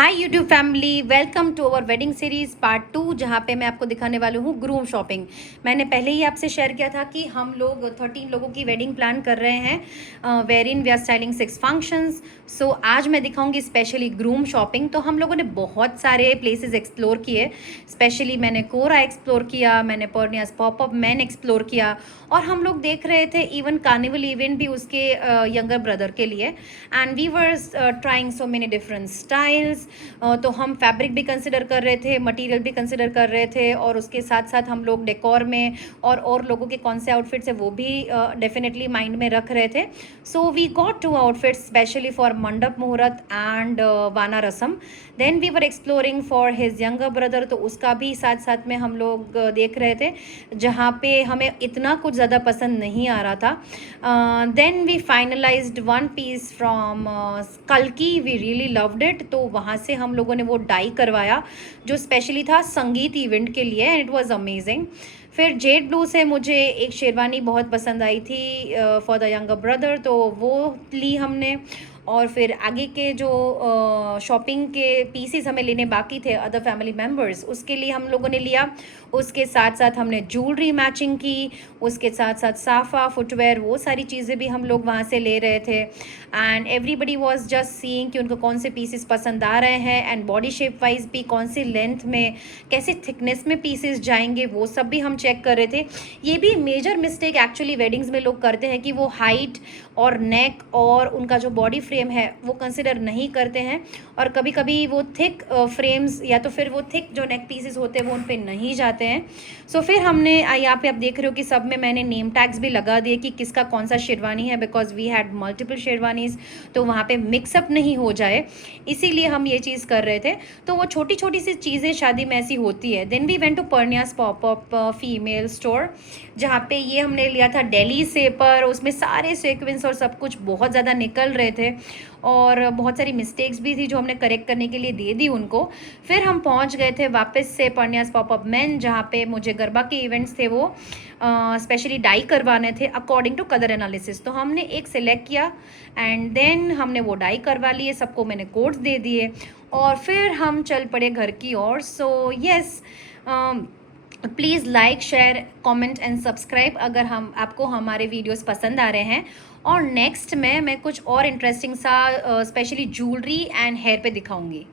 Hi YouTube family, welcome to our wedding series part 2, जहाँ पे मैं आपको दिखाने वाली हूँ ग्रूम शॉपिंग। मैंने पहले ही आपसे शेयर किया था कि हम लोग 13 लोगों की वेडिंग प्लान कर रहे हैं, where in we are styling 6 functions. So आज मैं दिखाऊंगी स्पेशली ग्रूम शॉपिंग। तो हम लोगों ने बहुत सारे प्लेसेस एक्सप्लोर किए। स्पेशली मैंने कोरा एक्सप्लोर किया, मैंने पर्नियास पॉपअप मैन एक्सप्लोर किया, और हम लोग देख रहे थे इवन कार्निवल इवेंट भी उसके यंगर ब्रदर के लिए। And we were trying so many different styles. तो हम फैब्रिक भी कंसिडर कर रहे थे, मटेरियल भी कंसिडर कर रहे थे, और उसके साथ साथ हम लोग डेकोर में और लोगों के कौन से आउटफिट्स है वो भी डेफिनेटली माइंड में रख रहे थे। So we got 2 outfits specially for mandap muhurat and वाना रसम। Then we were exploring for his younger brother, तो उसका भी साथ साथ में हम लोग देख रहे थे, जहाँ पे हमें इतना कुछ ज़्यादा पसंद नहीं आ रहा था। Then we finalised one piece from कल्कि, वी रियली लव्ड इट। तो वहाँ से हम लोगों ने वो डाई करवाया जो स्पेशली था संगीत इवेंट के लिए, एंड इट वाज अमेजिंग। फिर जेड ब्लू से मुझे एक शेरवानी बहुत पसंद आई थी फॉर द यंगर ब्रदर, तो वो ली हमने। और फिर आगे के जो शॉपिंग के पीसेस हमें लेने बाकी थे अदर फैमिली मेम्बर्स, उसके लिए हम लोगों ने लिया। उसके साथ साथ हमने ज्वेलरी मैचिंग की, उसके साथ साथ साफ़ा फुटवेयर, वो सारी चीज़ें भी हम लोग वहाँ से ले रहे थे। And everybody was just seeing कि उनको कौन से पीसेस पसंद आ रहे हैं, एंड बॉडी शेप वाइज भी कौन सी लेंथ में, कैसे थिकनेस में पीसेस जाएंगे, वो सब भी हम चेक कर रहे थे। ये भी मेजर मिस्टेक एक्चुअली वेडिंग्स में लोग करते हैं कि वो हाइट और नेक और उनका जो बॉडी फ्रेम है वो कंसिडर नहीं करते हैं, और कभी कभी वो थिक फ्रेम्स या तो फिर वो थिक जो नेक पीसेस होते हैं वो उन पे नहीं जाते हैं। सो फिर हमने यहाँ पे आप देख रहे हो कि सब में मैंने नेम टैग्स भी लगा दिए कि किसका कौन सा शेरवानी है, because we had multiple sherwanis, तो वहाँ पे मिक्सअप नहीं हो जाए, इसीलिए हम ये चीज़ कर रहे थे। तो वो छोटी छोटी सी चीज़ें शादी में ऐसी होती है। Then we went to Pernia's pop up female store, जहाँ पे ये हमने लिया था दिल्ली से, पर उसमें सारे सीक्वेंस और सब कुछ बहुत ज़्यादा निकल रहे थे, और बहुत सारी मिस्टेक्स भी थी जो हमने करेक्ट करने के लिए दे दी उनको। फिर हम पहुंच गए थे वापस से पर्नियास पॉपअप मैन, जहाँ पे मुझे गरबा के इवेंट्स थे वो स्पेशली डाई करवाने थे अकॉर्डिंग टू कलर एनालिसिस। तो हमने एक सिलेक्ट किया एंड देन हमने वो डाई करवा लिए, सबको मैंने कोड्स दे दिए, और फिर हम चल पड़े घर की ओर। So yes, please like share comment and subscribe अगर हम आपको हमारे वीडियोस पसंद आ रहे हैं। और नेक्स्ट में मैं कुछ और इंटरेस्टिंग सा स्पेशली ज्वेलरी एंड हेयर पे दिखाऊंगी।